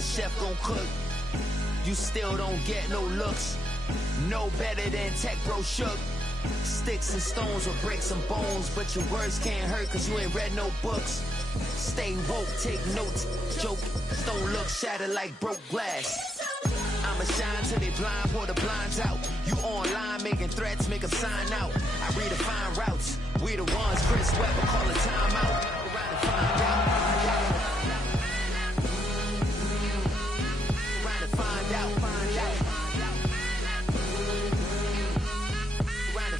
a chef gon' cook. You still don't get no looks. No better than Tech Bro Shook. Sticks and stones or bricks and bones, but your words can't hurt cause you ain't read no books. Stay woke, take notes, joke, don't look shattered like broke glass. I'ma shine till they blind, pour the blinds out. You online making threats, make them sign out. I redefine routes, we the ones, Chris Webber call a timeout. Around to find out. Around to find out.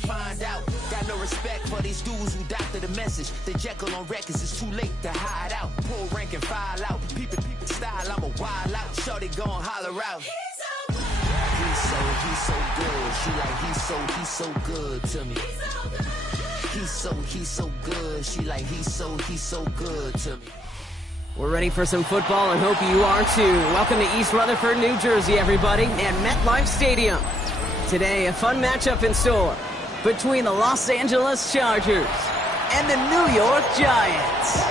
Find out. Got no respect for these dudes who doctor the message. The Jekyll on records, it's too late to hide out. Pull rank and file out. People style, I'm a wild out. Shorty gon' holler out. He's so good. She like he's so good to me. He's so good. She like he's so good to me. We're ready for some football and hope you are too. Welcome to East Rutherford, New Jersey, everybody, and MetLife Stadium. Today, a fun matchup in store between the Los Angeles Chargers and the New York Giants.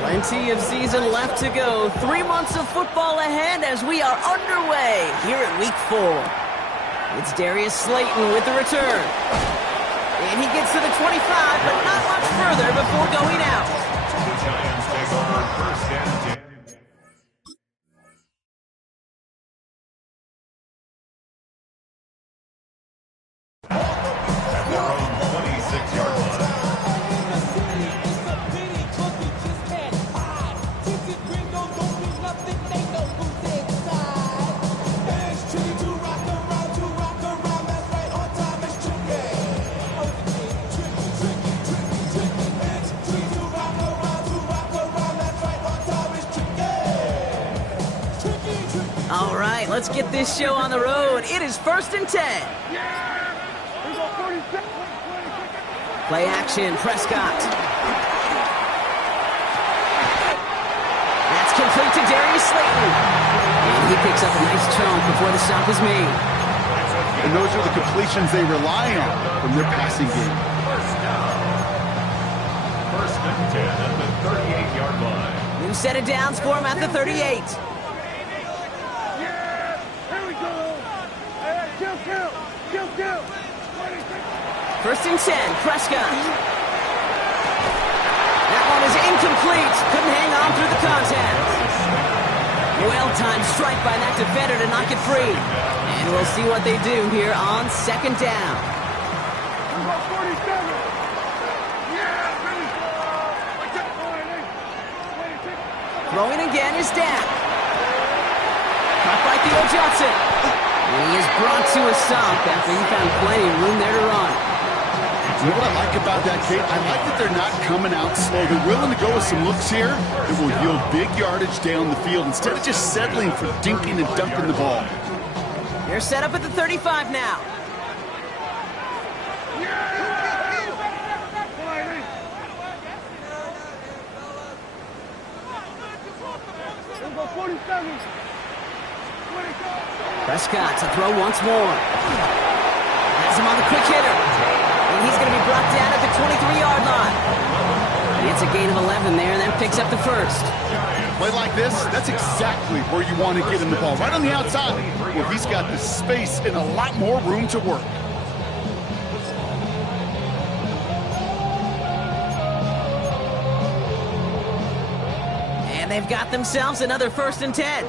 Plenty of season left to go. 3 months of football ahead as we are underway here at Week 4. It's Darius Slayton with the return. And he gets to the 25, but not much further before going out. The Giants take over first and 10. At their own 26-yard line. All right, let's get this show on the road. It is 1st and 10. Play action, Prescott. That's complete to Darius Slayton. And he picks up a nice chunk before the stop is made. And those are the completions they rely on from their passing game. First down. 1st and 10 at the 38-yard line. New set of downs for him at the 38. First and 10, Prescott. That one is incomplete. Couldn't hang on through the contact. Well-timed strike by that defender to knock it free. And we'll see what they do here on 2nd down. Throwing again is Dak. Caught by Theo Johnson. And he is brought to a stop after he found plenty of room there to run. You know what I like about that, Kate? I like that they're not coming out slow. They're willing to go with some looks here that will yield big yardage down the field instead of just settling for dinking and dunking the ball. They're set up at the 35 now. Prescott to throw once more. Has him on the quick hitter. And he's going to be brought down at the 23-yard line. It's a gain of 11 there, and then picks up the first. Play like this, that's exactly where you want to get him the ball. Right on the outside, where he's got the space and a lot more room to work. And they've got themselves another 1st and 10.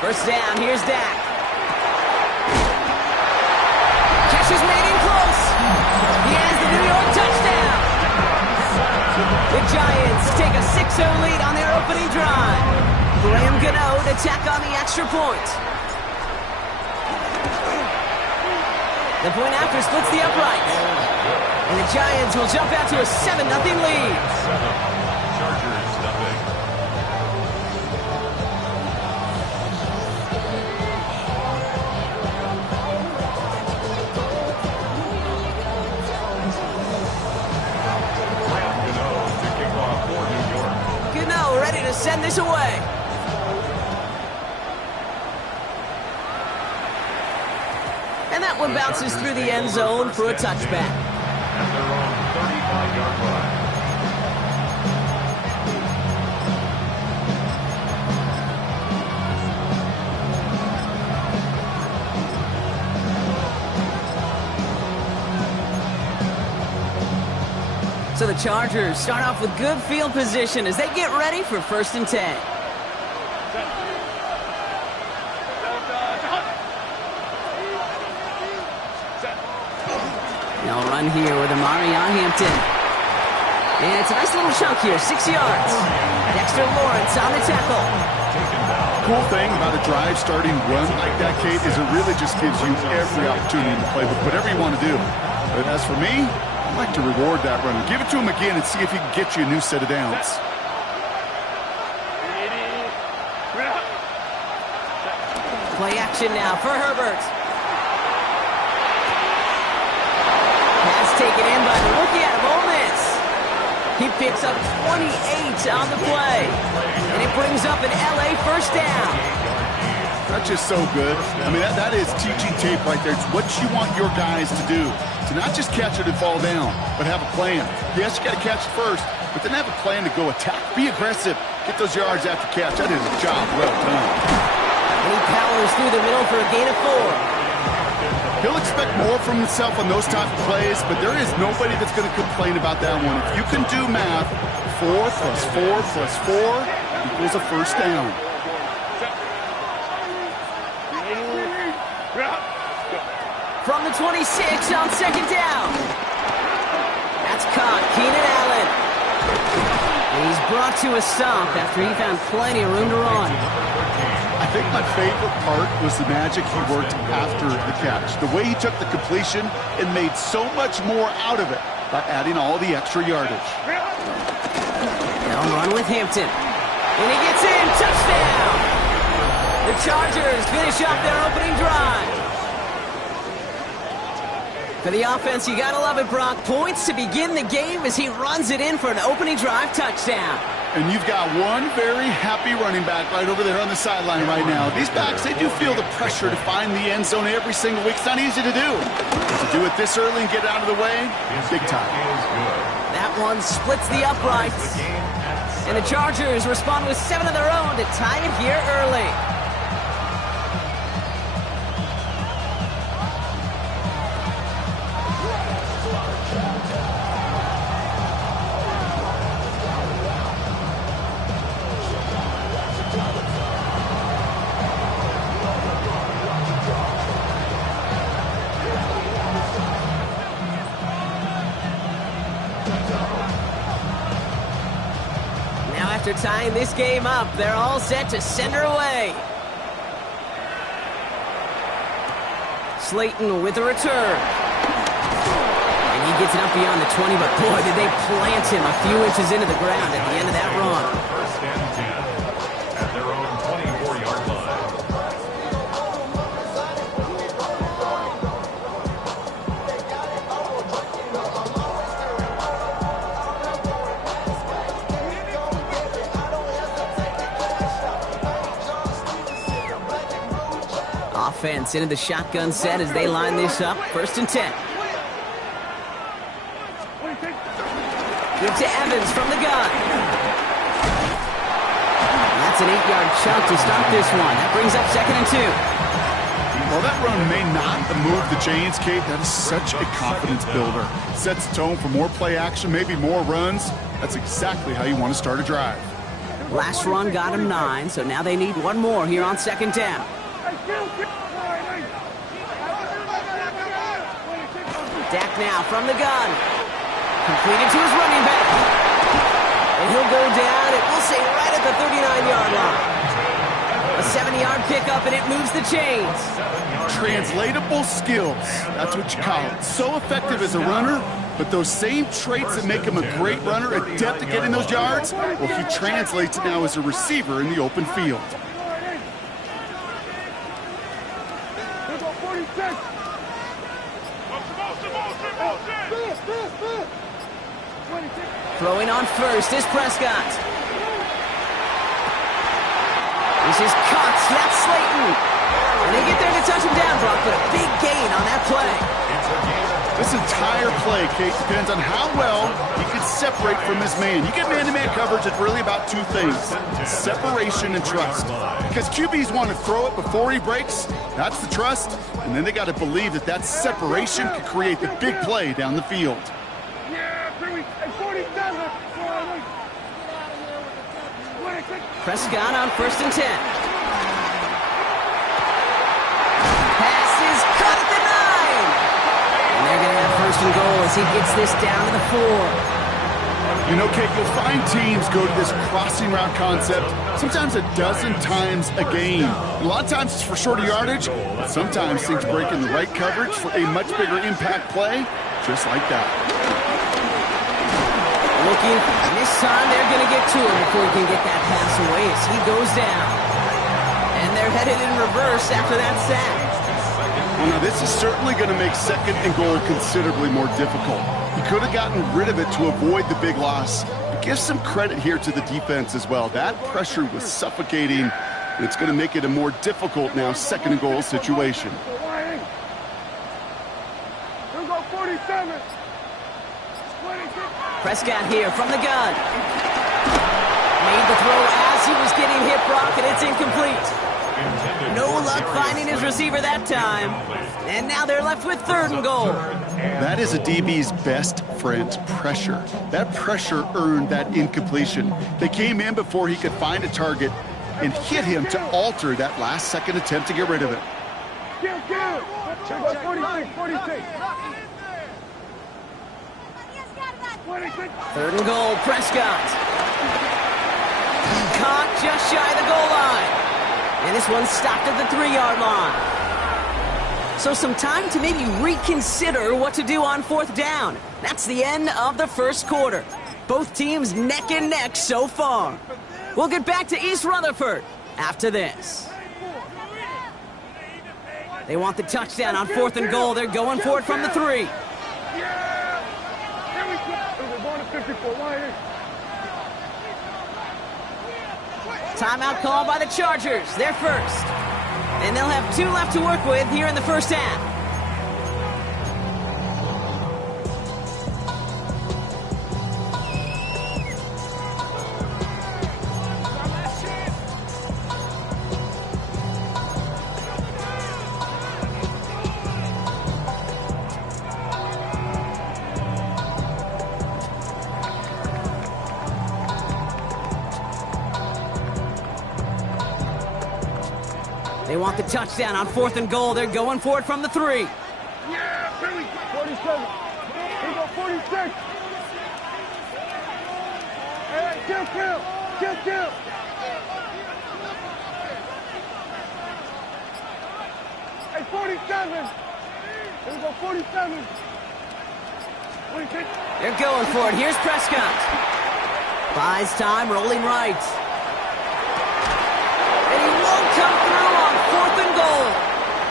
First down, here's Dak. Catch is made in close. He has the New York touchdown. The Giants take a 6-0 lead on their opening drive. Graham Gano to tack on the extra point. The point after splits the uprights. And the Giants will jump out to a 7-0 lead. Chargers nothing. ready to send this away. And that one bounces through the end zone for a touchback. At their own 35-yard line. So the Chargers start off with good field position as they get ready for 1st and 10. Now run here with Amarion Hampton. And it's a nice little chunk here, 6 yards. Dexter Lawrence on the tackle. Cool thing about a drive starting run like that, Kate, is it really just gives you every opportunity to play with whatever you want to do. But as for me, I'd like to reward that runner. Give it to him again and see if he can get you a new set of downs. Play action now for Herbert. Pass taken in by the rookie out of Ole Miss. He picks up 28 on the play. And it brings up an LA first down. That's just so good. I mean, that is teaching tape right there. It's what you want your guys to do. To not just catch it and fall down, but have a plan. Yes, you got to catch it first, but then have a plan to go attack. Be aggressive. Get those yards after catch. That is a job well done. And he powers through the middle for a gain of 4. He'll expect more from himself on those type of plays, but there is nobody that's going to complain about that one. If you can do math, 4 plus 4 plus 4 equals a first down. From the 26 on 2nd down. That's caught. Keenan Allen. And he's brought to a stop after he found plenty of room to run. I think my favorite part was the magic he worked after the catch. The way he took the completion and made so much more out of it by adding all the extra yardage. Now run with Hampton. And he gets in. Touchdown! The Chargers finish up their opening drive. For the offense, you gotta love it, Brock. Points to begin the game as he runs it in for an opening drive touchdown. And you've got one very happy running back right over there on the sideline right now. These backs, they do feel the pressure to find the end zone every single week. It's not easy to do. But to do it this early and get out of the way, big time. That one splits the uprights. And the Chargers respond with 7 of their own to tie it here early. After tying this game up, they're all set to send her away. Slayton with a return. And he gets it up beyond the 20, but boy, did they plant him a few inches into the ground at the end of that run. 1st and 10 at their own 24-yard line. Offense into the shotgun set as they line this up. 1st and 10. Give to Evans from the gun. And that's an 8-yard chunk to start this one. That brings up 2nd and 2. Well, that run may not move the chains, Kate. That is such a confidence builder. Sets the tone for more play action, maybe more runs. That's exactly how you want to start a drive. Last run got him 9, so now they need one more here on 2nd down. Dak now from the gun. Completed to his running back. And he'll go down, and we'll say right at the 39-yard line. A 70-yard pickup, and it moves the chains. Translatable skills. That's what you call it. So effective as a runner, but those same traits that make him a great runner, adept at getting those yards, well, he translates it now as a receiver in the open field. Throwing on first is Prescott. is caught. That's Slayton. And they get there to touch him down, Brock, but a big gain on that play. This entire play, Kate, depends on how well he can separate from his man. You get man-to-man coverage, it's really about two things: separation and trust. Because QBs want to throw it before he breaks, that's the trust, and then they got to believe that that separation could create the big play down the field. Prescott on 1st and 10. Pass is caught at the 9. And they're going to have 1st and goal as he gets this down to the 4. You know, Kate, you'll find teams go to this crossing route concept sometimes a dozen times a game. A lot of times it's for shorter yardage, but sometimes things break in the right coverage for a much bigger impact play, just like that. Looking, this time they're going to get to him before he can get that pass away as he goes down. And they're headed in reverse after that sack. Well, now this is certainly going to make 2nd and goal considerably more difficult. He could have gotten rid of it to avoid the big loss. But give some credit here to the defense as well. That pressure was suffocating, and it's going to make it a more difficult now 2nd and goal situation. Prescott here from the gun. Made the throw as he was getting hit, Brock, and it's incomplete. No luck finding his receiver that time. And now they're left with 3rd and goal. That is a DB's best friend, pressure. That pressure earned that incompletion. They came in before he could find a target and hit him to alter that last-second attempt to get rid of it. 3rd and goal, Prescott. Caught just shy of the goal line. And this one stopped at the 3-yard line. So some time to maybe reconsider what to do on 4th down. That's the end of the 1st quarter. Both teams neck and neck so far. We'll get back to East Rutherford after this. They want the touchdown on 4th and goal. They're going for it from the 3. Timeout called by the Chargers. They're first. And they'll have 2 left to work with here in the 1st half. They want the touchdown on 4th and goal. They're going for it from the 3. Yeah, 47. Here we go, 46. Hey, kill. Hey, 47. Here we go, 47. 26. They're going for it. Here's Prescott. Buys time, rolling right. And he won't come through on 4th and goal.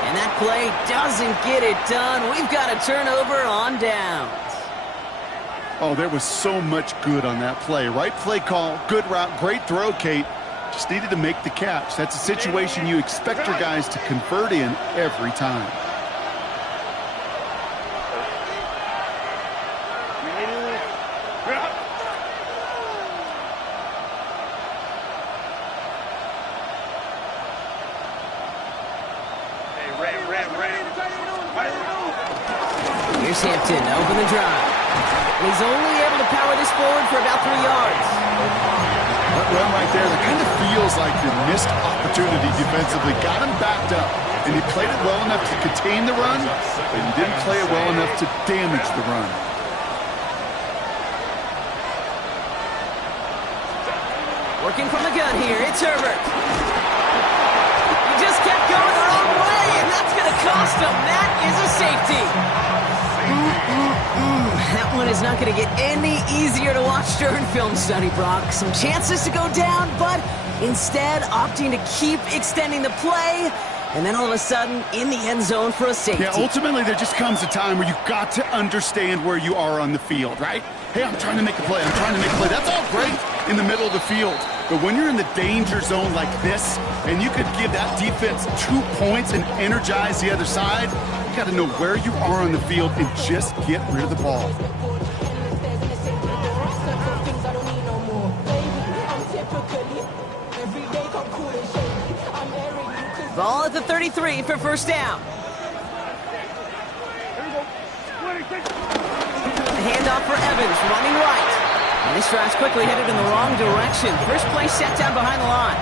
And that play doesn't get it done. We've got a turnover on downs. Oh, there was so much good on that play. Right play call, good route, great throw, Kate. Just needed to make the catch. That's a situation you expect your guys to convert in every time. Here's Hampton to open the drive. He's only able to power this forward for about 3 yards. That run right there, that kind of feels like your missed opportunity defensively. Got him backed up, and he played it well enough to contain the run, but he didn't play it well enough to damage the run. Working from the gun here, it's Herbert. He just kept going the wrong way, and that's going to cost him. That is a safety. That one is not going to get any easier to watch during film study, Brock. Some chances to go down, but instead opting to keep extending the play, and then all of a sudden in the end zone for a safety. Yeah, ultimately there just comes a time where you've got to understand where you are on the field, right? Hey, I'm trying to make a play. That's all great in the middle of the field. But when you're in the danger zone like this, and you could give that defense 2 points and energize the other side, you got to know where you are on the field and just get rid of the ball. Ball at the 33 for first down. The handoff for Evans, running right. And this drive's quickly headed in the wrong direction. First play set down behind the line.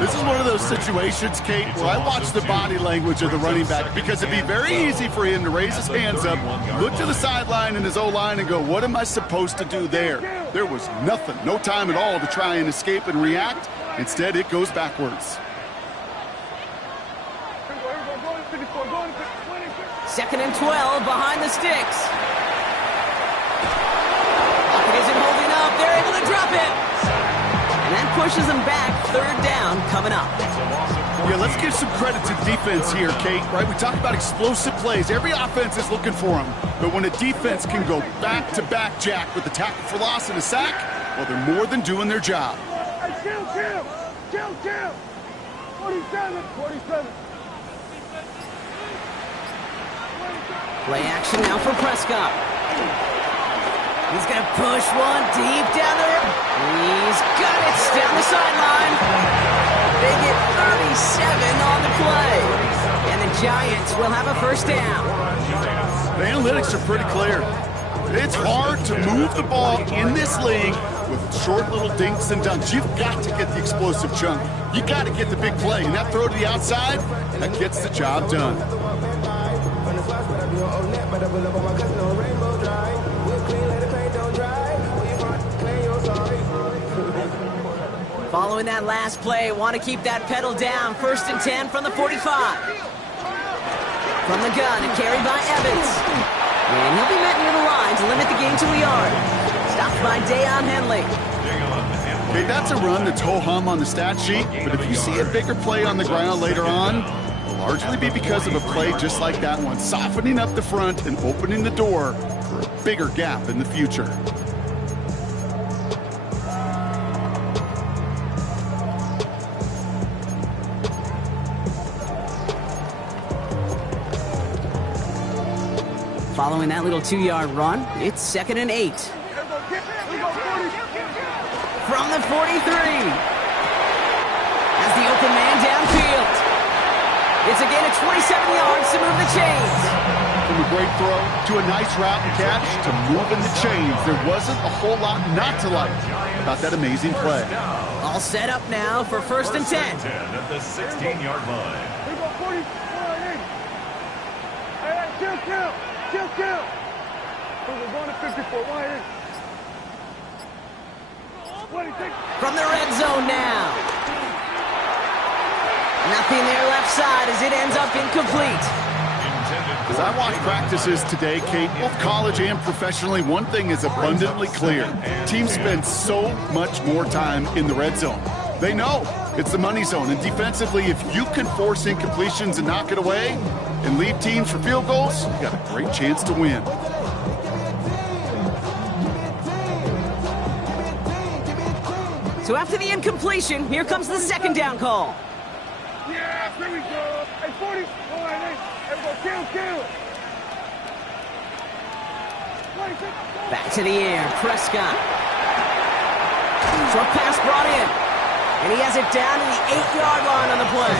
This is one of those situations, Kate, where I watch the body language of the running back because it'd be very easy for him to raise his hands up, look to the sideline and his O-line and go, what am I supposed to do there? There was nothing, no time at all to try and escape and react. Instead, it goes backwards. Second and 12 behind the sticks. Pocket isn't holding up. They're able to drop it. And that pushes them back. Third down coming up. Yeah, let's give some credit to defense here, Kate, right? We talk about explosive plays. Every offense is looking for them. But when a defense can go back-to-back, Jack, with a tackle for loss and a sack, well, they're more than doing their job. Kill! 47. Play action now for Prescott. He's going to push one deep down there. He's got it down the sideline. They get 37 on the play. And the Giants will have a first down. The analytics are pretty clear. It's hard to move the ball in this league with short little dinks and dunks. You've got to get the explosive chunk. You got to get the big play. And that throw to the outside, that gets the job done. Following that last play, want to keep that pedal down. First and 10 from the 45. From the gun, and carried by Evans. And he'll be met near the line to limit the gain to a yard. Stopped by Deion Henley. Okay, that's a run that's ho-hum on the stat sheet, but if you see a bigger play on the ground later on, it'll largely be because of a play just like that one, softening up the front and opening the door for a bigger gap in the future. Following that little 2-yard run, it's 2nd and 8. From the 43. As the open man downfield. It's a gain of 27 yards to move the chains. From a great throw to a nice route and catch to moving the chains. There wasn't a whole lot not to like about that amazing play. All set up now for first and 10. At the 16-yard line. Kill! We're going to 54. From the red zone now. Nothing there left side as it ends up incomplete. As I watch practices today, Kate, both college and professionally, one thing is abundantly clear. Teams spend so much more time in the red zone. They know it's the money zone, and defensively, if you can force incompletions and knock it away and lead teams for field goals, you got a great chance to win. So after the incompletion, here comes the second down call. Yeah, here we go. Hey, 40. All right, everybody, kill. Back to the air, Prescott. Short pass brought in. And he has it down to the 8-yard line on the play.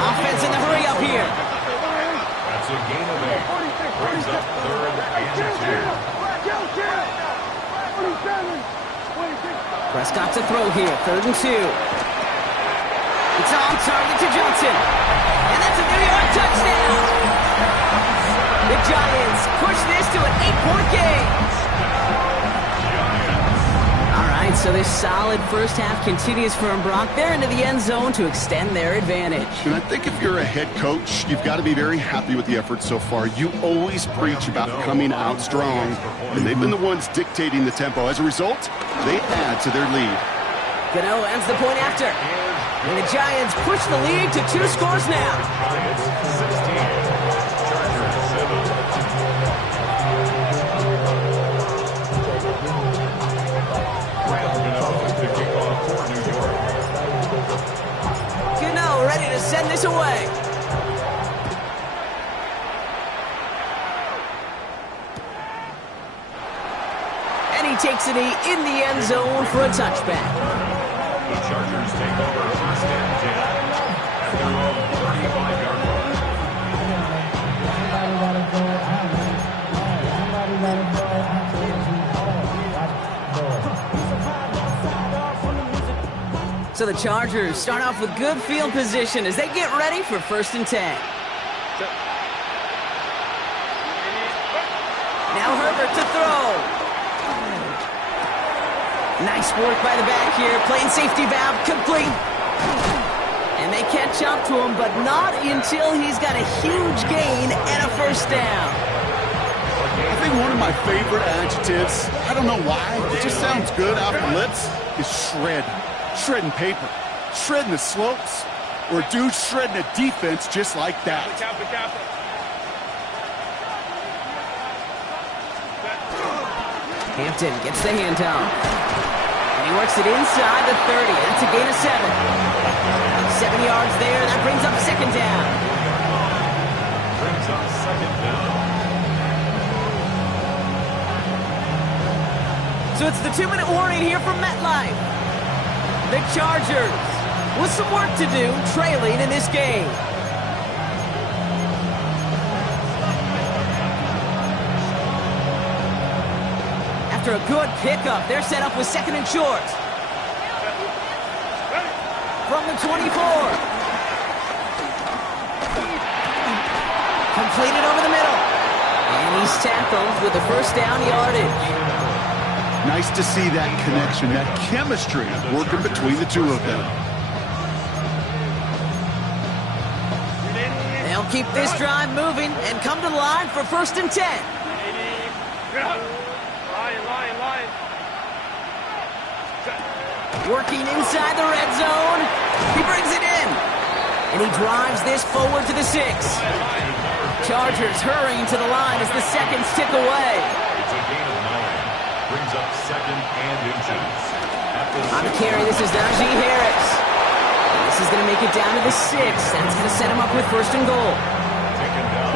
Offense in the hurry up here. That's a gain of 8. Brings up 3rd and 2. Prescott to throw here, 3rd and 2. It's on target to Johnson. And that's a New York touchdown. The Giants push this to an 8-point game. All right, so this solid first half continues from Brock. They're into the end zone to extend their advantage. And I think if you're a head coach, you've got to be very happy with the effort so far. You always preach about coming out strong, and they've been the ones dictating the tempo. As a result, they add to their lead. Gano ends the point after. And the Giants push the lead to 2 scores now. Giants 16. Chargers 7. Rams going to kick this away. And he takes it in the end zone for a touchback. The Chargers take over first and 10 at their own 35-yard line. So the Chargers start off with good field position as they get ready for first and 10. Now Herbert to throw. Nice work by the back here, playing safety valve, complete. And they catch up to him, but not until he's got a huge gain and a first down. I think one of my favorite adjectives, I don't know why, it just sounds good off the lips, is shred. Shredding paper, shredding the slopes, or a dude shredding a defense just like that. Hampton gets the handoff. And he works it inside the 30. That's a gain of 7. 7 yards there. That brings up second down. Brings up second down. So it's the 2-minute warning here from MetLife. The Chargers with some work to do, trailing in this game. After a good pickup, they're set up with second and short. From the 24. Completed over the middle. And he's tackled with the first down yardage. Nice to see that connection, that chemistry working between the two of them. They'll keep this drive moving and come to the line for first and 10. Working inside the red zone. He brings it in. And he drives this forward to the 6. Chargers hurrying to the line as the seconds tick away. It's a gain of 9. Brings up second and inches. On the carry, this is Najee Harris. And this is going to make it down to the 6. That's going to set him up with first and goal.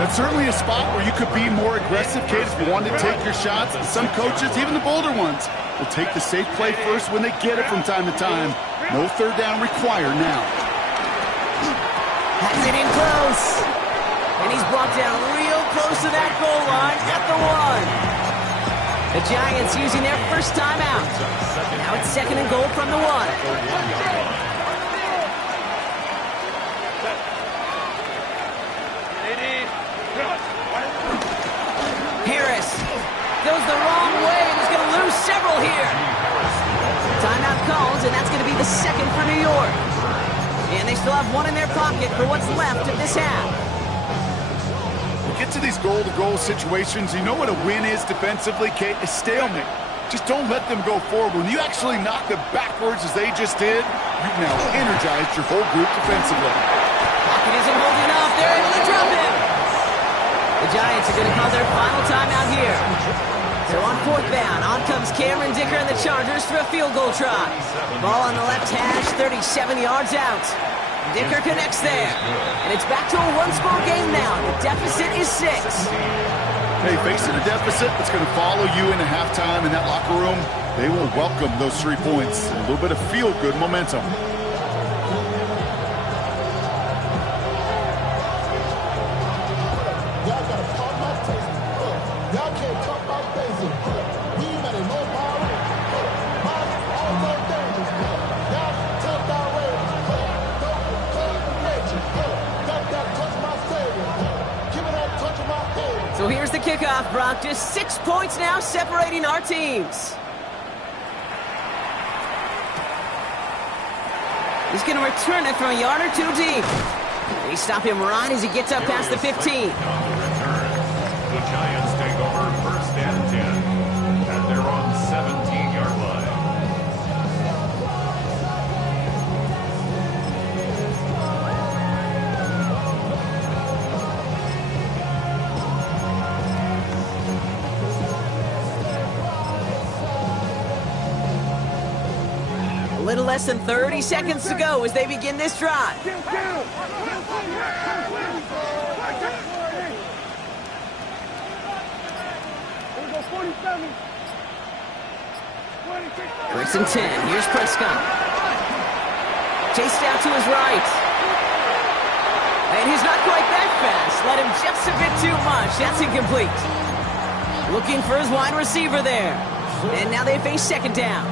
That's certainly a spot where you could be more aggressive, Kate, if you wanted to take your shots. And some coaches, even the bolder ones, will take the safe play first when they get it from time to time. No third down required now. Has it in close. And he's brought down real close to that goal line at the 1. The Giants using their first timeout. Now it's second and goal from the 1. Harris goes the wrong way and he's going to lose several here. Timeout calls, and that's going to be the second for New York. And they still have one in their pocket for what's left of this half. Get to these goal-to-goal situations, you know what a win is defensively, Kate? A stalemate. Just don't let them go forward. When you actually knock them backwards as they just did, you've now energized your whole group defensively. Pocket isn't holding up. They're able to drop him. The Giants are going to call their final timeout here. So on fourth down, on comes Cameron Dicker and the Chargers for a field goal try. Ball on the left hash, 37 yards out. Dicker connects there. And it's back to a one-score game now. The deficit is 6. Hey, facing a deficit that's going to follow you into halftime in that locker room, they will welcome those 3 points. A little bit of feel-good momentum. So here's the kickoff, Brock. Just 6 points now separating our teams. He's going to return it from a yard or 2 deep. They stop him right as he gets up past the 15. On the return, the Giants take over first and 10 at their own 17-yard line. A little less than 30 seconds to go as they begin this drive. First and 10. Here's Prescott. Chased out to his right. And he's not quite that fast. Let him just a bit too much. That's incomplete. Looking for his wide receiver there. And now they face second down.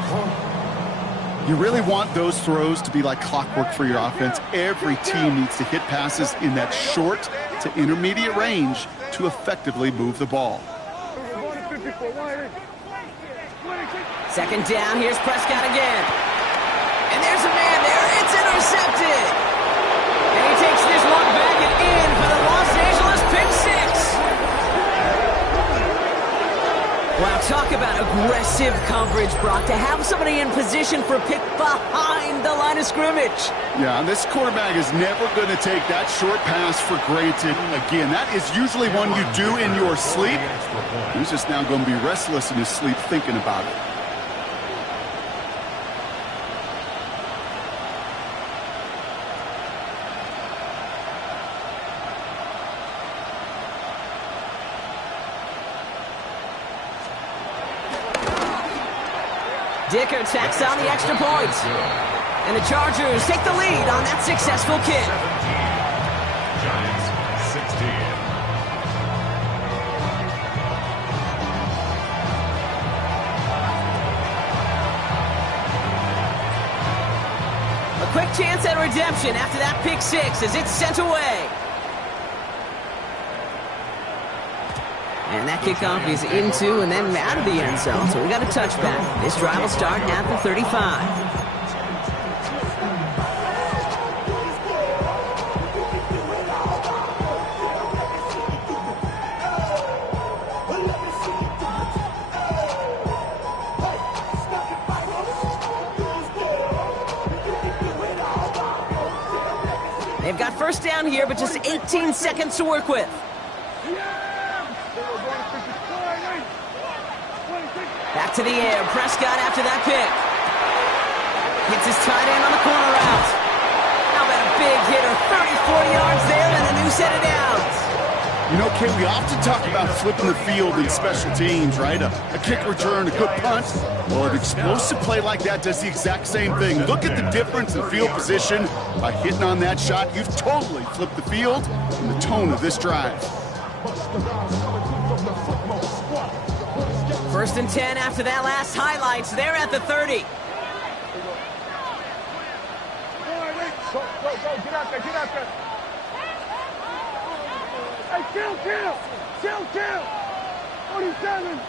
You really want those throws to be like clockwork for your offense. Every team needs to hit passes in that short to intermediate range to effectively move the ball. Second down, here's Prescott again. And there's a man there, it's intercepted. And he takes this one back and in for the Los Angeles pick six. Wow, talk about aggressive coverage, Brock. To have somebody in position for a pick behind the line of scrimmage. Yeah, and this quarterback is never going to take that short pass for granted again. That is usually one you do in your sleep. He's just now going to be restless in his sleep thinking about it. Dicker tacks on the extra point. And the Chargers take the lead on that successful kick. 17. Giants 16. A quick chance at redemption after that pick six as it's sent away. And that kickoff is into and then out of the end zone. So we got a touchback. This drive will start at the 35. They've got first down here, but just 18 seconds to work with. Back to the air. Prescott after that pick. Hits his tight end on the corner route. How about a big hitter? 30-40 yards there and a new set of downs. You know, Kate, we often talk about flipping the field in special teams, right? A kick return, a good punt. Well, an explosive play like that does the exact same thing. Look at the difference in field position. By hitting on that shot, you've totally flipped the field and the tone of this drive. First and 10 after that last highlights. They're at the 30. Go, get out there, get out there. Hey, kill. 47.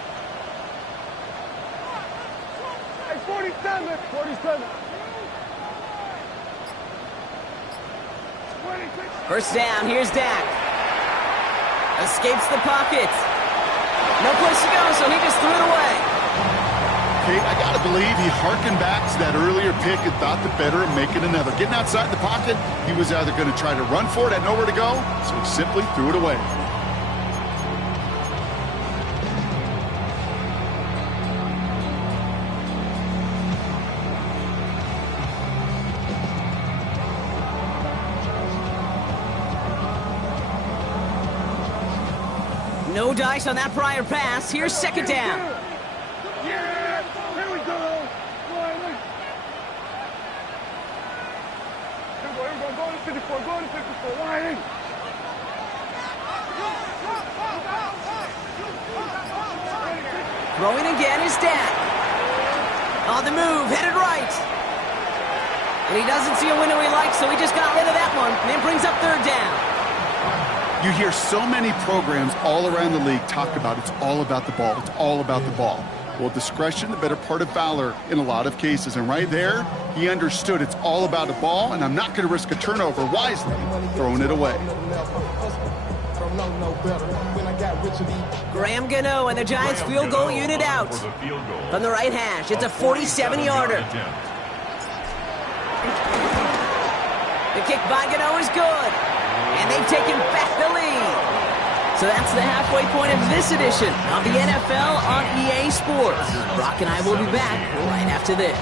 Hey, 47. 47. 26. First down, here's Dak. Escapes the pocket. No place to go, so he just threw it away. Kate, I got to believe he hearkened back to that earlier pick and thought the better of making another. Getting outside the pocket, he was either going to try to run for it, had nowhere to go, so he simply threw it away. No dice on that prior pass. Here's second down. Yeah, here we go. Here we go. Go to 54. Go to 54. Wide. Throwing again is Dak. On the move, headed right. And he doesn't see a window he likes, so he just got rid of that one. And it brings up third down. You hear so many programs all around the league talk about it's all about the ball. It's all about the ball. Well, discretion, the better part of valor in a lot of cases. And right there, he understood it's all about the ball, and I'm not going to risk a turnover wisely, throwing it away. Graham Gano and the Giants field goal unit out. From the right hash, it's a 47-yarder. The kick by Gano is good. And they've taken back the lead. So that's the halfway point of this edition of the NFL on EA Sports. Brock and I will be back right after this.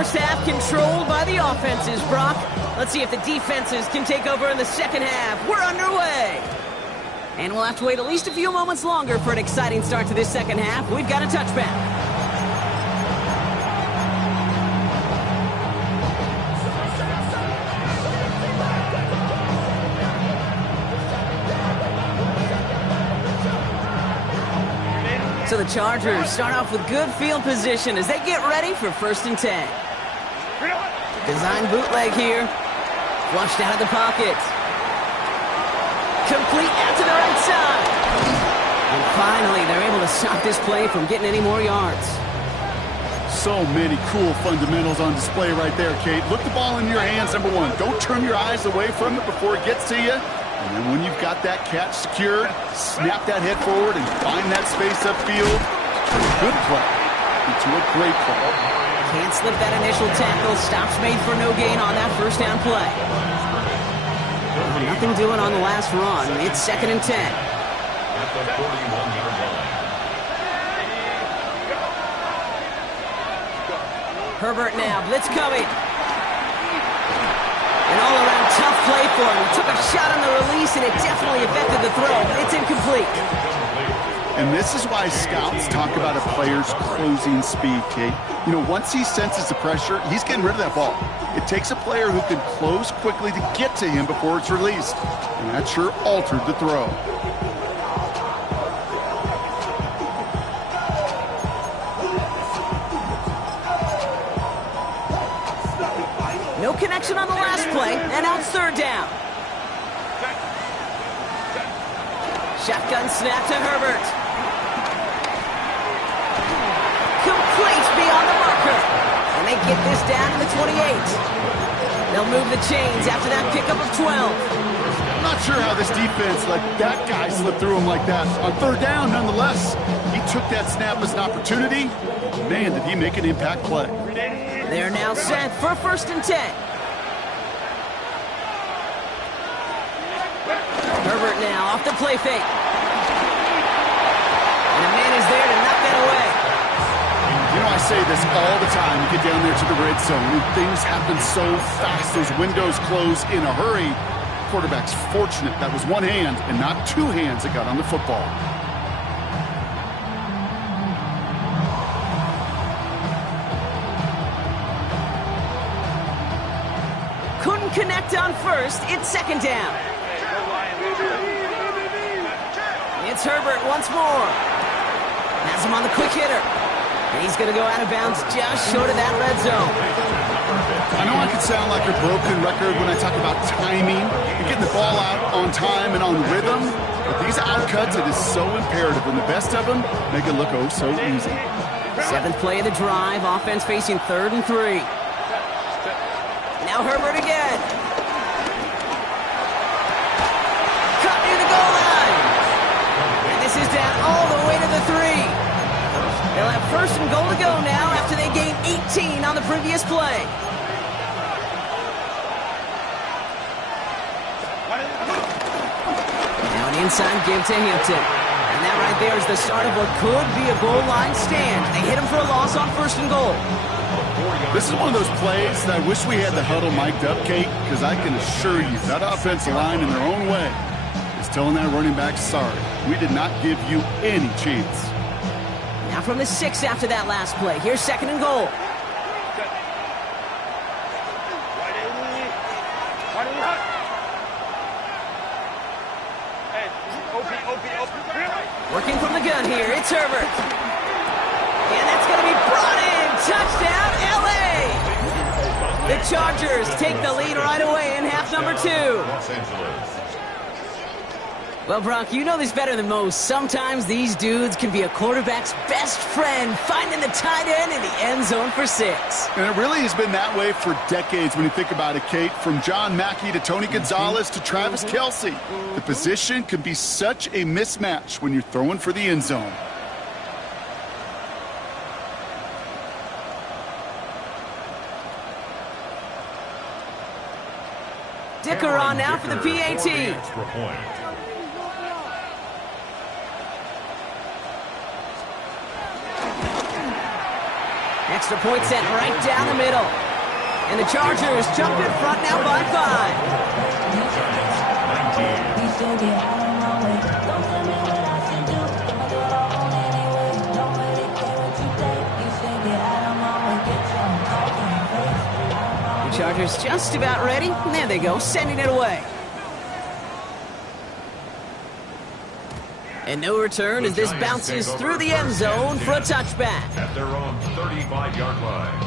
First half controlled by the offenses, Brock. Let's see if the defenses can take over in the second half. We're underway. And we'll have to wait at least a few moments longer for an exciting start to this second half. We've got a touchback. So the Chargers start off with good field position as they get ready for 1st and 10. Design bootleg here. Flushed out of the pocket. Complete out to the right side. And finally, they're able to stop this play from getting any more yards. So many cool fundamentals on display right there, Kate. Look the ball in your hands, number one. Don't turn your eyes away from it before it gets to you. And then when you've got that catch secured, snap that head forward and find that space upfield. Turn a good play into a great play. Can't slip that initial tackle. Stops made for no gain on that first down play. Nothing doing on the last run. It's 2nd and 10. At the 41-yard line. Herbert now. Blitz coming. An all-around tough play for him. He took a shot on the release, and it definitely affected the throw. It's incomplete. And this is why scouts talk about a player's closing speed, Kate. You know, once he senses the pressure, he's getting rid of that ball. It takes a player who can close quickly to get to him before it's released. And that sure altered the throw. No connection on the last play, and now it's 3rd down. Shotgun snap to Herbert. Complete beyond the marker. And they get this down to the 28. They'll move the chains after that pickup of 12. I'm not sure how this defense let that guy slip through him like that. On 3rd down, nonetheless, he took that snap as an opportunity. Man, did he make an impact play. They're now set for 1st and 10. Herbert now off the play fake. And a man is there to knock that away. You know, I say this all the time. You get down there to the red zone, and things happen so fast. Those windows close in a hurry. Quarterback's fortunate that was one hand and not two hands that got on the football. Couldn't connect on 1st. It's 2nd down. It's Herbert once more. Has him on the quick hitter. And he's going to go out of bounds just short of that red zone. I know I could sound like a broken record when I talk about timing and getting the ball out on time and on rhythm, but these outcuts, it is so imperative, and the best of them make it look oh so easy. 7th play of the drive, offense facing 3rd and 3. Now Herbert again. Cut near the goal line. And this is down all the way to the 3. They'll have 1st and goal to go now after they gained 18 on the previous play. Now an inside give to Hampton. And that right there is the start of what could be a goal line stand. They hit him for a loss on 1st and goal. This is one of those plays that I wish we had the huddle mic'd up, Kate, because I can assure you that offensive line in their own way is telling that running back, sorry, we did not give you any chance. Now from the 6 after that last play. Here's 2nd and goal. Working from the gun here, it's Herbert. And that's going to be brought in. Touchdown, L.A. The Chargers take the lead right away in half number 2. Los Angeles. Well, Brock, you know this better than most. Sometimes these dudes can be a quarterback's best friend, finding the tight end in the end zone for 6. And it really has been that way for decades when you think about it, Kate. From John Mackey to Tony Gonzalez to Travis Kelce. The position can be such a mismatch when you're throwing for the end zone. Dicker on now for the PAT. Extra point. Extra point sent right down the middle. And the Chargers jump in front now by 5. The Chargers just about ready. And there they go, sending it away. And no return as this bounces through the end zone for a touchback. At their own 35-yard line.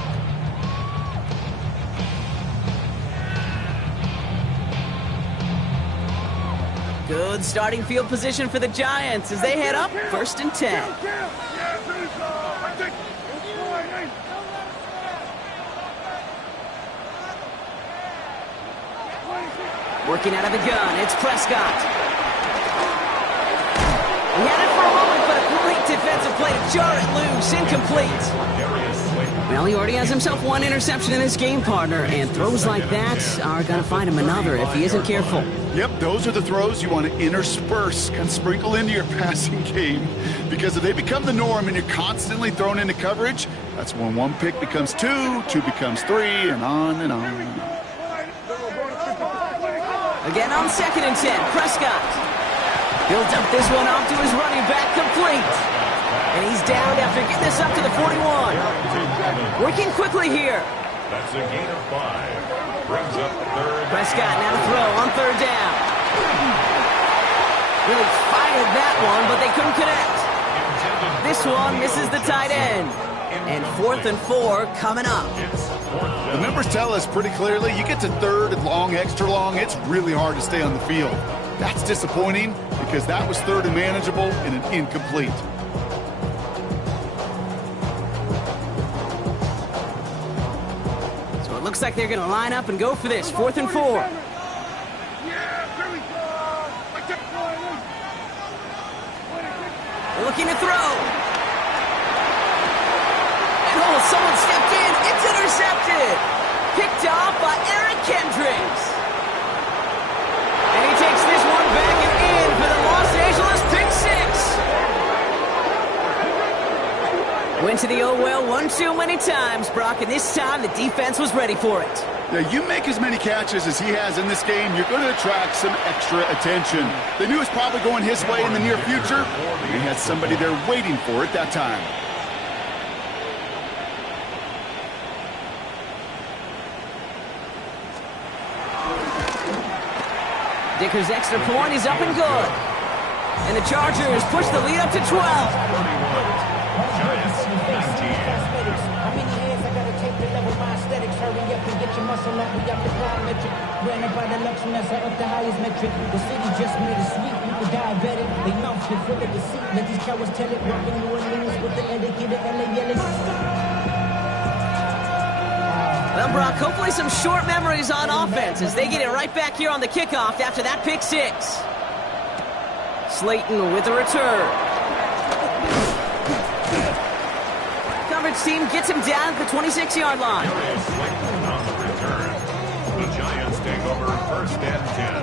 Good starting field position for the Giants as they head up 1st and 10. Working out of the gun, it's Prescott. He had it for a moment, but a great defensive play to jar it loose, incomplete. Well, he already has himself one interception in this game, partner, and throws like that are going to find him another if he isn't careful. Yep, those are the throws you want to intersperse, kind of sprinkle into your passing game, because if they become the norm and you're constantly thrown into coverage, that's when one pick becomes two becomes three, and on and on and on. Again on 2nd and 10, Prescott. He'll dump this one off to his running back, complete. And he's down after getting this up to the 41. Working quickly here. That's a gain of 5. Brings up 3rd. Prescott now to throw on 3rd down. Really fired that one, but they couldn't connect. This one misses the tight end. And 4th and 4 coming up. The numbers tell us pretty clearly, you get to 3rd and long, extra long, it's really hard to stay on the field. That's disappointing because that was 3rd and manageable and an incomplete. So it looks like they're going to line up and go for this. 4th and 4. Looking to throw. And someone stepped in. It's intercepted. Picked off by Eric Kendricks. And he takes this one back and in for the Los Angeles pick six. Went to the oh well one too many times, Brock, and this time the defense was ready for it. Yeah, you make as many catches as he has in this game, you're going to attract some extra attention. They knew it was probably going his way in the near future. He had somebody there waiting for it that time. Dicker's extra point is up and good. And the Chargers push the lead up to 12. Giants 19. How many hands I gotta take to level my aesthetics? Hurry up and get your muscle up. We got the plyometric. Branded by the Luxemans, I up the highest metric. The city just made a sweep. People diabetic. They mouth it full of deceit. Let these cowards tell it. Rockin' New Orleans with the etiquette of LA yelling. Well, Brock, hopefully some short memories on offense as they get it right back here on the kickoff after that pick six. Slayton with the return. Coverage team gets him down at the 26-yard line. Slayton on the return. The Giants take over 1st and 10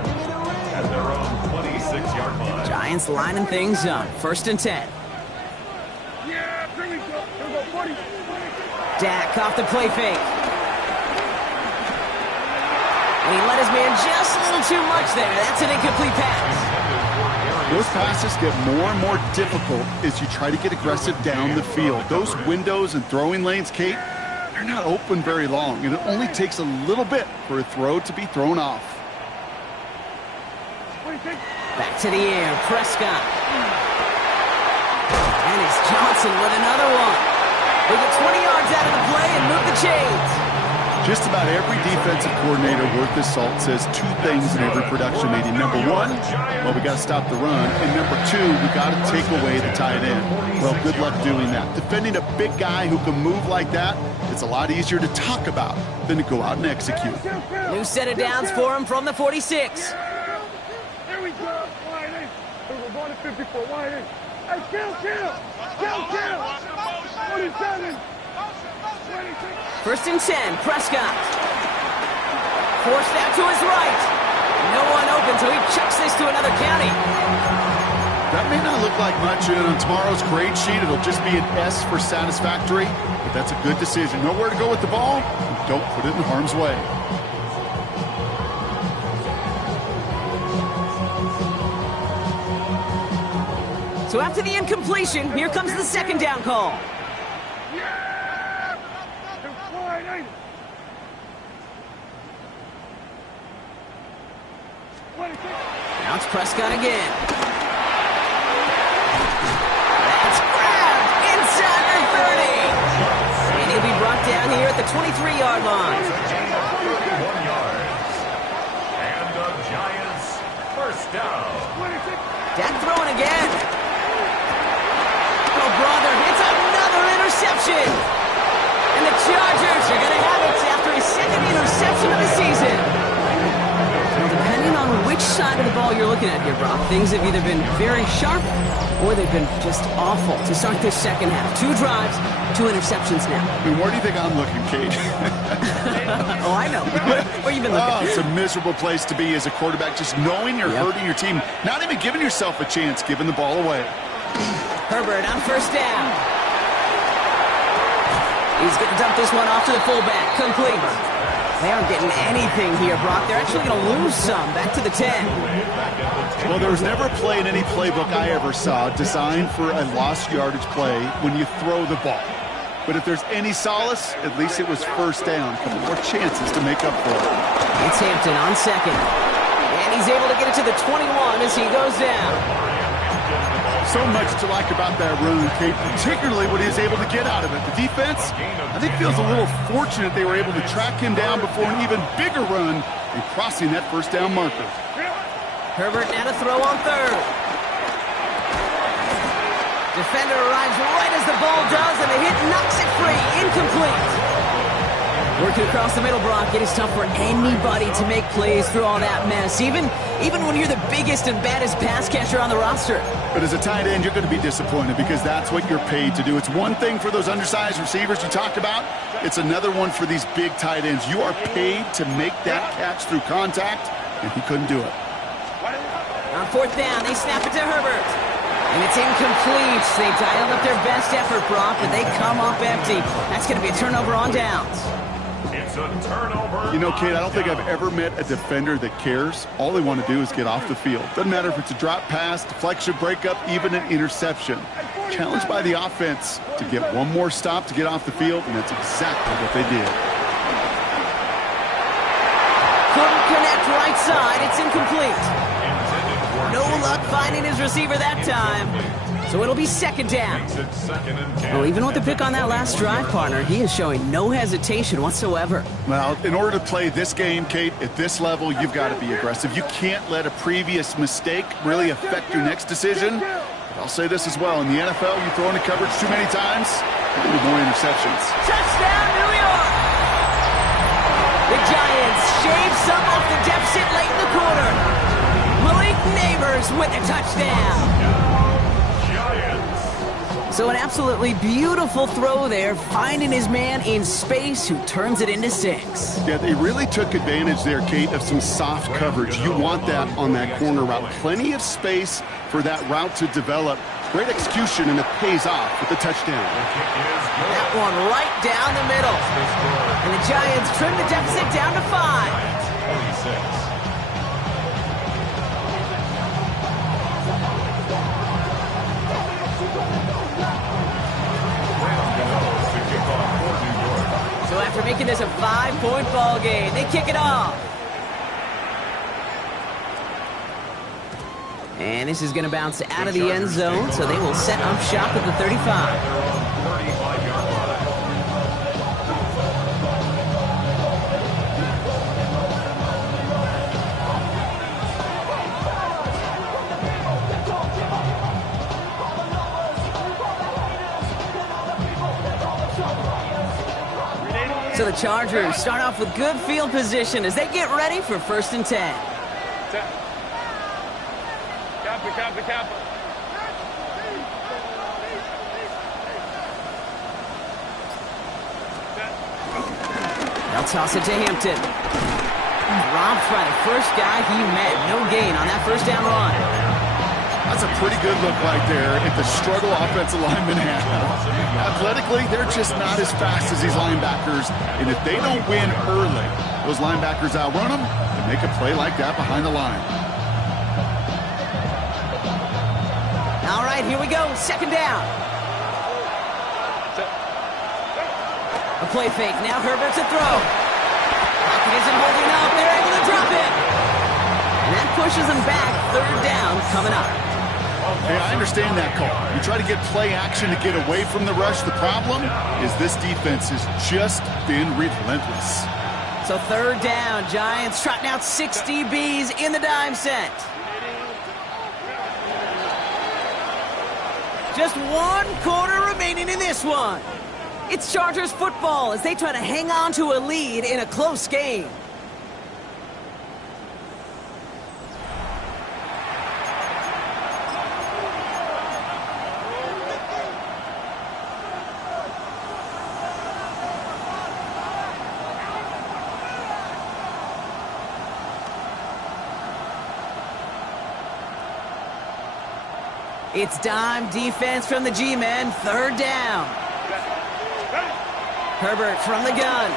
at their own 26-yard line. Giants lining things up. 1st and 10. Yeah, here we go. Here we go, 40. Dak off the play fake. And he let his man just a little too much there. That's an incomplete pass. Those passes get more and more difficult as you try to get aggressive down the field. Those windows and throwing lanes, Kate, they're not open very long, and it only takes a little bit for a throw to be thrown off. Back to the air, Prescott. And it's Johnson with another one. They get 20 yards out of the play and move the chains. Just about every defensive coordinator worth his salt says two things in every production meeting. Number one, well, we got to stop the run. And number two, we got to take away the tight end. Well, good luck doing that. Defending a big guy who can move like that, it's a lot easier to talk about than to go out and execute. New set of downs for him from the 46. Here we go. Line in. We're going to 54. Line in. Hey, kill. 27. 1st and 10, Prescott. Forced out to his right. No one open, so he chucks this to another county. That may not look like much, and on tomorrow's grade sheet, it'll just be an S for satisfactory, but that's a good decision. Know where to go with the ball, and don't put it in harm's way. So after the incompletion, here comes the second down call. Now it's Prescott again. That's grabbed inside the 30. And he'll be brought down here at the 23-yard line. 31 yards. And the Giants first down. Dak throwing again. Oh, brother, it's another interception. And the Chargers are going to have it after his second interception of the season. Depending on which side of the ball you're looking at here, Brock, things have either been very sharp or they've been just awful to start this second half. 2 drives, 2 interceptions now. I mean, where do you think I'm looking, Kate? Oh, I know. Where you been looking? Oh, it's a miserable place to be as a quarterback, just knowing you're hurting your team, not even giving yourself a chance, giving the ball away. Herbert on first down. He's going to dump this one off to the fullback. Complete. They aren't getting anything here, Brock. They're actually going to lose some. Back to the 10. Well, there was never a play in any playbook I ever saw designed for a lost yardage play when you throw the ball. But if there's any solace, at least it was first down. A couple more chances to make up for it. It's Hampton on second. And he's able to get it to the 21 as he goes down. So much to like about that run, Kate, particularly what he was able to get out of it. The defense, I think, feels a little fortunate they were able to track him down before an even bigger run and crossing that first down marker. Herbert now to throw on third. Defender arrives right as the ball does, and the hit knocks it free. Incomplete. Working across the middle, Brock, it is tough for anybody to make plays through all that mess, even when you're the biggest and baddest pass catcher on the roster. But as a tight end, you're going to be disappointed because that's what you're paid to do. It's one thing for those undersized receivers you talked about. It's another one for these big tight ends. You are paid to make that catch through contact, and he couldn't do it. On fourth down, they snap it to Herbert. And it's incomplete. They dialed up their best effort, Brock, but they come up empty. That's going to be a turnover on downs. It's a turnover. You know, Kate, I don't think I've ever met a defender that cares. All they want to do is get off the field. Doesn't matter if it's a drop pass, deflection, breakup, even an interception. Challenged by the offense to get one more stop to get off the field, and that's exactly what they did. Couldn't connect right side. It's incomplete. No luck finding his receiver that time. So it'll be second down. Well, even with the pick on that last drive, partner, he is showing no hesitation whatsoever. Well, in order to play this game, Kate, at this level, you've got to be aggressive. You can't let a previous mistake really affect your next decision. But I'll say this as well. In the NFL, you throw into coverage too many times, you'll get more interceptions. Touchdown, New York! The Giants shave some off the deficit late in the quarter. Malik Neighbors with a touchdown. So an absolutely beautiful throw there, finding his man in space who turns it into 6. Yeah, they really took advantage there, Kate, of some soft coverage. You want that on that corner route. Plenty of space for that route to develop. Great execution, and it pays off with the touchdown. That one right down the middle. And the Giants trim the deficit down to 5. 26. So after making this a 5-point ball game, they kick it off. And this is going to bounce out of the end zone, so they will set up shop at the 35. So the Chargers start off with good field position as they get ready for 1st and 10. Kappa. They'll toss it to Hampton. Robbed by the first guy he met. No gain on that first down run. That's a pretty good look right there at the struggle offensive linemen have. Athletically, they're just not as fast as these linebackers. And if they don't win early, those linebackers outrun them and make a play like that behind the line. All right, here we go. Second down. A play fake. Now Herbert to throw. Pocket isn't holding up. They're able to drop it. And that pushes them back. Third down coming up. Hey, I understand that call. You try to get play action to get away from the rush. The problem is this defense has just been relentless. So third down, Giants trotting out 6 DBs in the dime set. Just 1 quarter remaining in this one. It's Chargers football as they try to hang on to a lead in a close game. It's dime defense from the G-men. Third down. Herbert from the gun.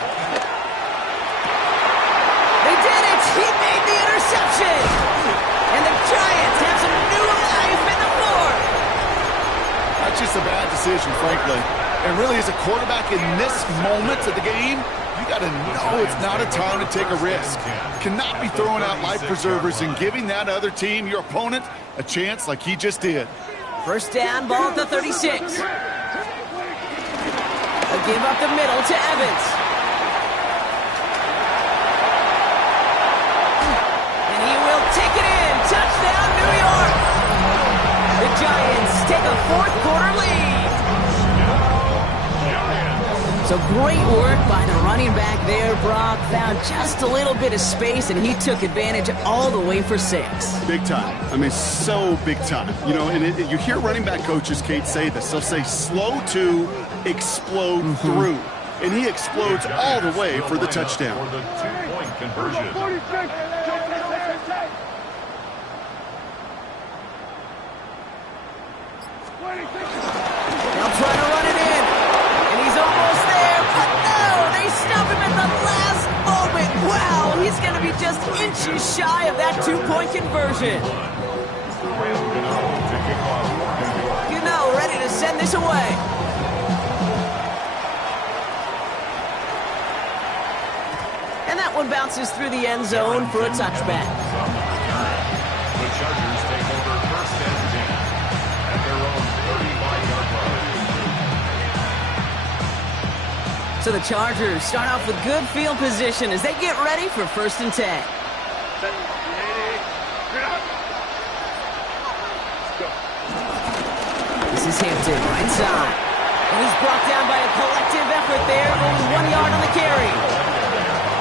They did it! He made the interception! And the Giants have some new life in the fourth. That's just a bad decision, frankly. And really, as a quarterback in this moment of the game, you got to know it's not a time to take a risk. You cannot be throwing out life preservers and giving that other team, your opponent, a chance like he just did. First down, ball at the 36. A give up the middle to Evans. And he will take it in. Touchdown, New York. The Giants take a fourth quarter lead. So great work by the running back there, Brock. Found just a little bit of space, and he took advantage all the way for 6. Big time. I mean, so big time. You know, and you hear running back coaches, Kate, say this. They'll say slow to explode through. And he explodes all the way for the touchdown. For the 2-point conversion. They'll try to run it in. And he's almost there, but no! They stop him at the last moment. Wow, he's going to be just inches shy of that 2-point conversion. You know, ready to send this away. And that one bounces through the end zone for a touchback. The Chargers take over first and 10 at their own 35-yard line. So the Chargers start off with good field position as they get ready for first and 10. This is Hampton, right side. And he's brought down by a collective effort there, only 1 yard on the carry.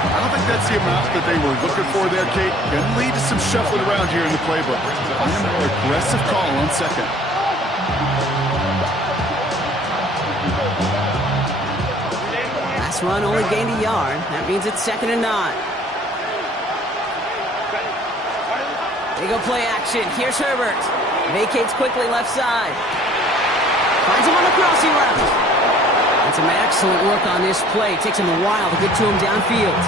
I don't think that's the amount that they were looking for there, Kate. Going to lead to some shuffling around here in the playbook. Find a more aggressive call on second. Last run only gained a yard. That means it's 2nd and 9. They go play action. Here's Herbert. Vacates quickly left side. Finds him on the crossing route. And some excellent work on this play. Takes him a while to get to him downfield.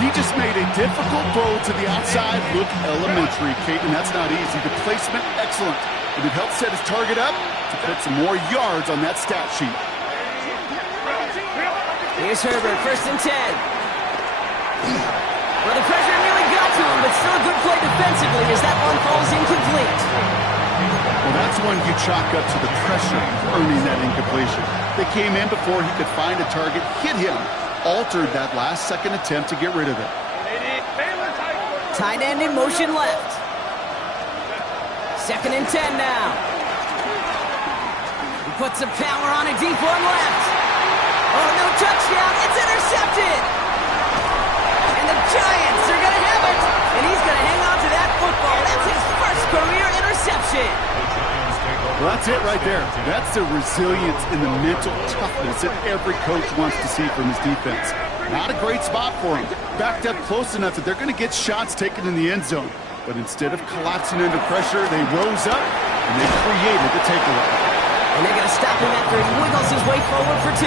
He just made a difficult throw to the outside. Look elementary, Kate, and that's not easy. The placement, excellent. And it helped set his target up to put some more yards on that stat sheet. Here's Herbert, first and 10. Well, the pressure nearly got to him, but still a good play defensively as that one falls incomplete. Well, that's when you chalk up to the pressure earning that incompletion. They came in before he could find a target, hit him, altered that last second attempt to get rid of it. Tight end in motion left. 2nd and 10 now. He puts some power on a deep one left. Oh, no touchdown. It's intercepted. And the Giants are going to have it. And he's going to hang on to that football. That's his first career interception. Well, that's it right there. That's the resilience and the mental toughness that every coach wants to see from his defense. Not a great spot for him. Backed up close enough that they're going to get shots taken in the end zone. But instead of collapsing under pressure, they rose up and they created the takeaway. And they're going to stop him after he wiggles his way forward for 2.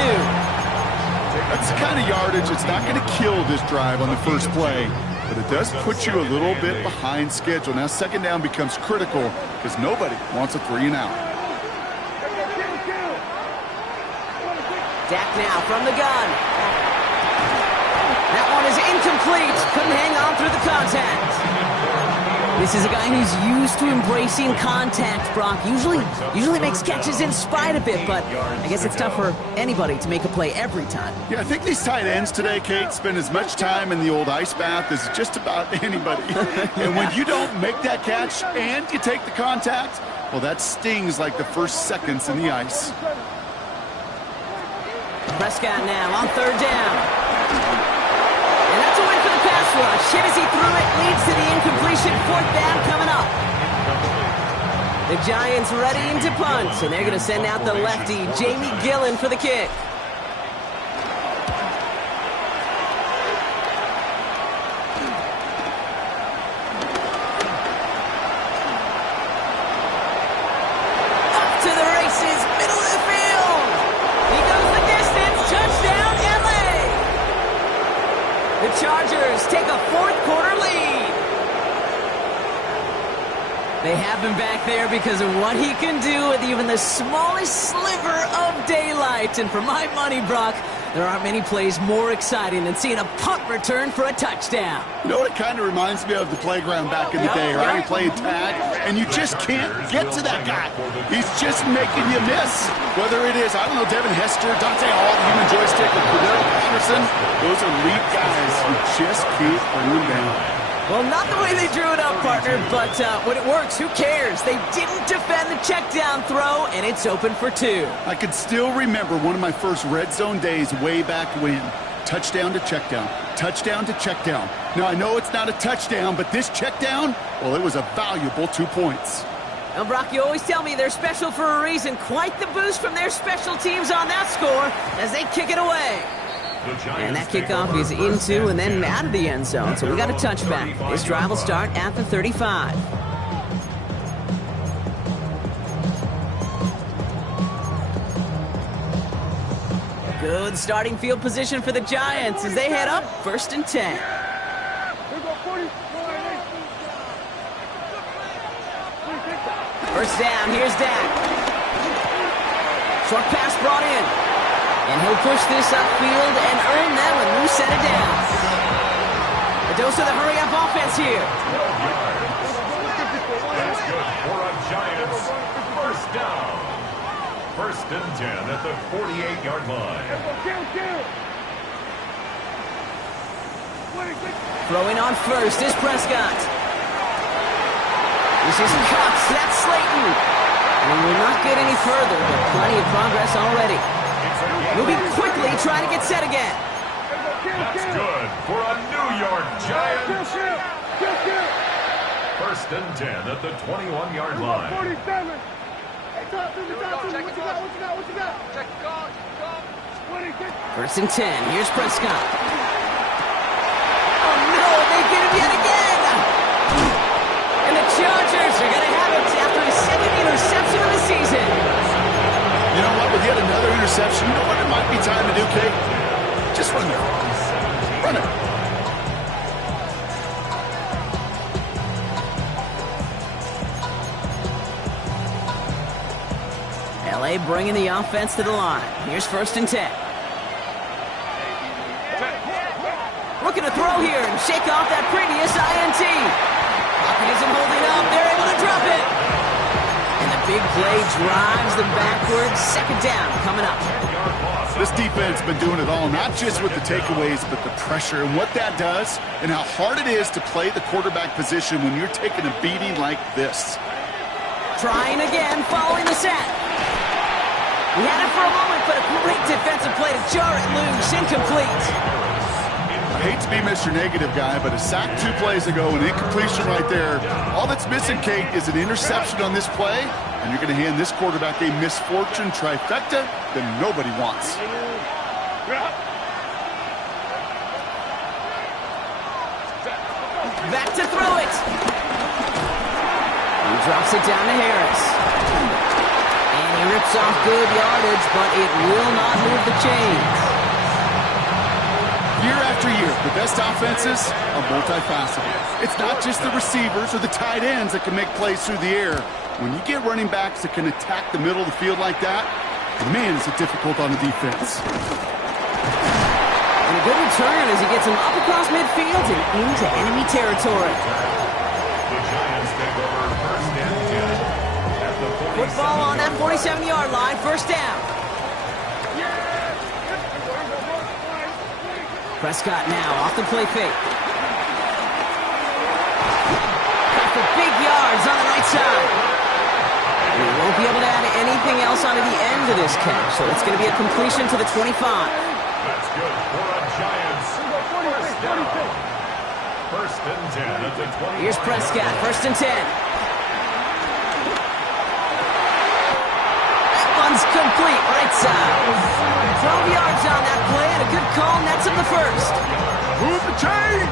That's the kind of yardage that's not going to kill this drive on the first play, but it does put you a little bit behind schedule. Now second down becomes critical because nobody wants a 3-and-out. Dak now from the gun. That one is incomplete. Couldn't hang on through the contact. This is a guy who's used to embracing contact, Brock. Usually makes catches in spite of it, but I guess it's tough for anybody to make a play every time. Yeah, I think these tight ends today, Kate, spend as much time in the old ice bath as just about anybody. And when you don't make that catch and you take the contact, well, that stings like the first seconds in the ice. Prescott now on third down. And that's a win for the pass rush. Hit as he threw it, leads to the incompletion. Fourth down coming up. The Giants readying to punt, and they're going to send out the lefty, Jamie Gillen, for the kick. Off to the races, middle of the field. He goes the distance. Touchdown, LA. The Chargers take a fourth-quarter lead. They have him back there because of what he can do with even the smallest sliver of daylight. And for my money, Brock, there aren't many plays more exciting than seeing a punt return for a touchdown. You know what it kind of reminds me of? The playground back in the day, right? You play tag, and you just can't get to that guy. He's just making you miss. Whether it is, I don't know, Devin Hester, Dante Hall, the human joystick, or Cordell Patterson, those elite guys who just keep bringing them down. Well, not the way they drew it up, partner, but when it works, who cares? They didn't defend the check down throw, and it's open for 2. I could still remember one of my first red zone days way back when. Touchdown to check down. Touchdown to check down. Now, I know it's not a touchdown, but this check down, well, it was a valuable 2 points. Now, Brock, you always tell me they're special for a reason. Quite the boost from their special teams on that score as they kick it away. And that kickoff is into and then out of the end zone, so we got a touchback. This drive will start at the 35. Good starting field position for the Giants as they head up 1st and 10. First down, here's Dak. Short pass brought in. And he'll push this upfield and earn them a new set of downs. A dose of the hurry-up offense here. That's good for a Giants first down. 1st and 10 at the 48-yard line. Throwing on first is Prescott. This is Cox. That's Slayton. And will not get any further, but plenty of progress already. Moving quickly, trying to get set again. That's good for a New York Giants. 1st and 10 at the 21-yard line. 47. Hey, talk to me. What you got? Check it out. 1st and 10. Here's Prescott. Oh, no, they get him yet again. And the Chargers are going to have it after his 2nd interception of the season. You know what? With yet another interception, you know what it might be time to do, Kate? Just run it. Run it. LA bringing the offense to the line. Here's 1st and 10. Looking to throw here and shake off that previous INT. Pocket isn't holding up. They're able to drop it. And the big play drives them backwards. 2nd down coming up. This defense has been doing it all, not just with the takeaways, but the pressure and what that does and how hard it is to play the quarterback position when you're taking a beating like this. Trying again, following the set. We had it for a moment, but a great defensive play to jar it loose. Incomplete. I hate to be Mr. Negative guy, but a sack 2 plays ago, an incompletion right there. All that's missing, Kate, is an interception on this play, and you're going to hand this quarterback a misfortune trifecta that nobody wants. Back to throw it. Drops it down to Harris. And he rips off good yardage, but it will not move the chains. Year after year, the best offenses are multifaceted. It's not just the receivers or the tight ends that can make plays through the air. When you get running backs that can attack the middle of the field like that, man, is it difficult on the defense. And a good return as he gets him up across midfield and into enemy territory. The Giants take over first and 10 at the 47. Football on that 47-yard line, first down. Prescott now off the play fake. Got for big yards on the right side. And he won't be able to add anything else onto the end of this catch, so it's going to be a completion to the 25. That's good for a Giants. First down. First and 10 at the 20. Here's Prescott, first and 10. That one's complete, right side. 12 yards on that play, and a good call nets him the first. Move the chain!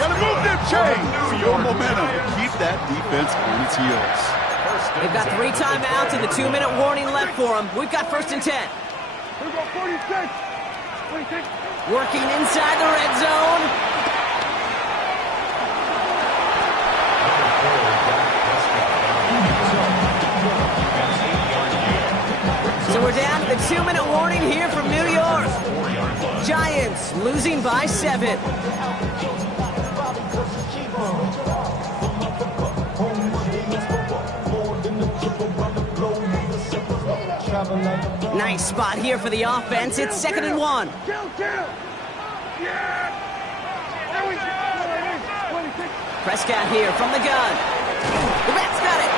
Gotta move them chains! More momentum to keep that defense on its heels. They've got 3 timeouts and the 2-minute warning left for them. We've got first and 10. We go 46. 46. Working inside the red zone. So we're down to the 2-minute warning here from New York. Giants losing by 7. Nice spot here for the offense. It's 2nd and 1. Kill. Yeah. There we go. 26. Prescott here from the gun. The Reds got it.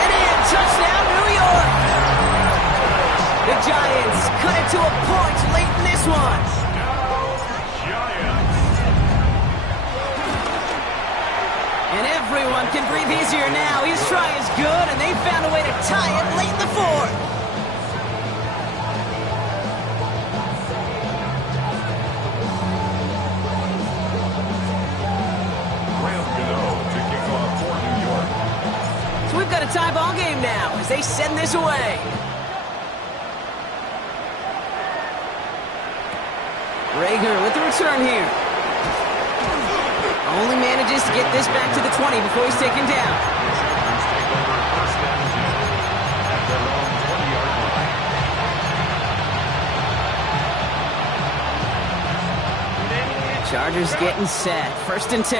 And in. Touchdown, New York. The Giants cut it to a point late in this one. Giants. And everyone can breathe easier now. His try is good, and they found a way to tie it late in the 4th. So we've got a tie ball game now as they send this away. Rager with the return here. Only manages to get this back to the 20 before he's taken down. First and 10 at their own 20-yard line. Chargers getting set. First and 10.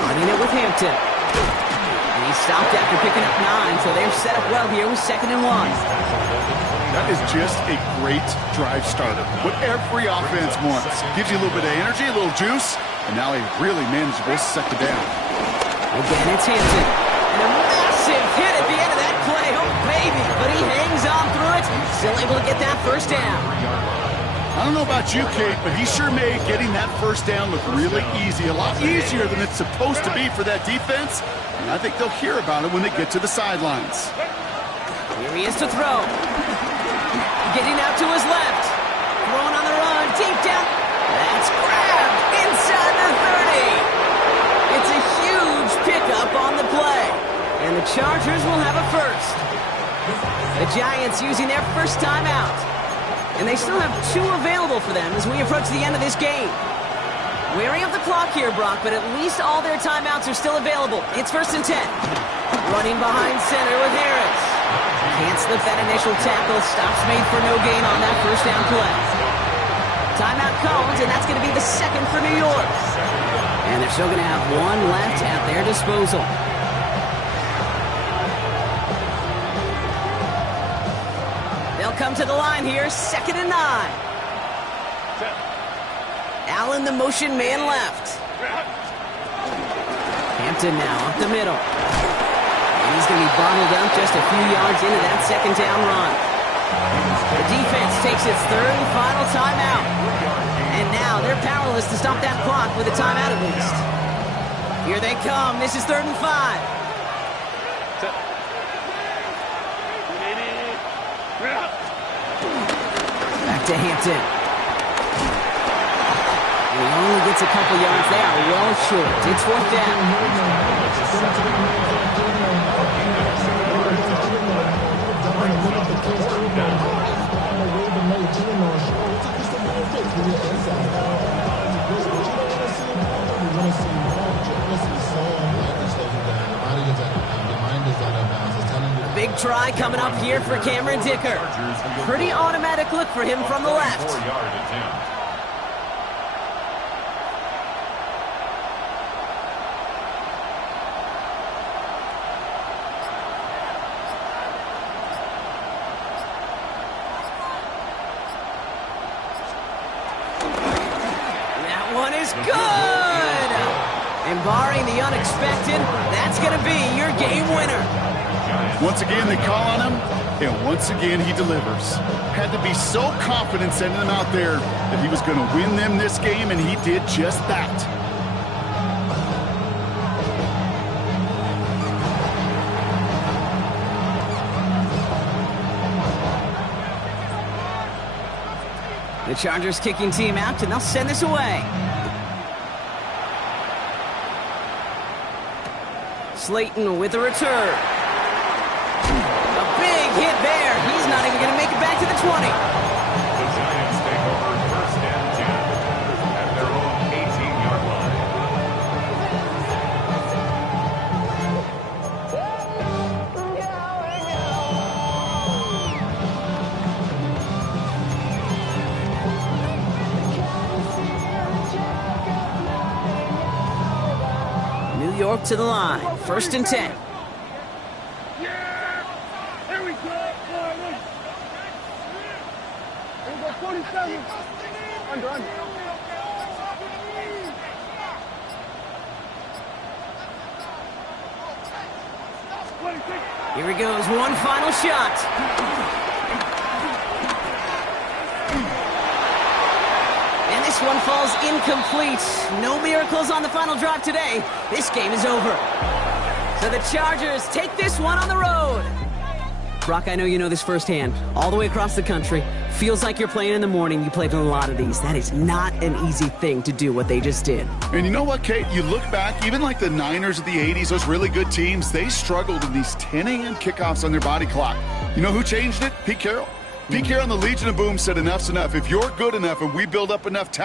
Running it with Hampton. And he stopped after picking up 9, so they're set up well here with 2nd and 1. That is just a great drive starter. What every offense wants. Gives you a little bit of energy, a little juice, and now a really manageable 2nd down. Again, it's Hampton. And a massive hit at the end of that play. Oh, baby. But he hangs on through it. Still able to get that first down. I don't know about you, Kate, but he sure made getting that first down look really easy. A lot easier than it's supposed to be for that defense. And I think they'll hear about it when they get to the sidelines. Here he is to throw. Getting out to his left. Throwing on the run. Deep down. That's grabbed inside the 30. It's a huge pickup on the play. And the Chargers will have a first. The Giants using their first timeout. And they still have 2 available for them as we approach the end of this game. Wearing up the clock here, Brock, but at least all their timeouts are still available. It's first and 10. Running behind center with Harris. Can't slip that initial tackle. Stops made for no gain on that first down play. Timeout comes, and that's going to be the 2nd for New York. And they're still going to have 1 left at their disposal. They'll come to the line here, 2nd and 9. Allen, the motion man left. Hampton now up the middle. And he's going to be bottled up just a few yards into that 2nd down run. The defense takes its 3rd and final timeout. And now they're powerless to stop that clock with a timeout at least. Here they come. This is 3rd and 5. Back to Hampton. He only gets a couple yards. They are well short. It's 4th down. A big try coming up here for Cameron Dicker. Pretty automatic look for him from the left. 4-yard attempt. That one is good! And barring the unexpected, that's going to be your game winner. Once again, they call on him, and once again, he delivers. Had to be so confident sending him out there that he was going to win them this game, and he did just that. The Chargers kicking team out, and they'll send this away. Slayton with the return. A big hit there. He's not even going to make it back to the 20. The Giants take over 1st and 10 at their own 18-yard line. New York to the line. 1st and 10. Yeah! Here we go. Here we go, 47. Under. Here he goes. One final shot. And this one falls incomplete. No miracles on the final drive today. This game is over. So the Chargers take this one on the road. Brock, I know you know this firsthand. All the way across the country. Feels like you're playing in the morning. You played in a lot of these. That is not an easy thing to do, what they just did. And you know what, Kate? You look back, even like the Niners of the 80s, those really good teams, they struggled in these 10 a.m. kickoffs on their body clock. You know who changed it? Pete Carroll. Pete Carroll and the Legion of Boom said enough's enough. If you're good enough and we build up enough talent,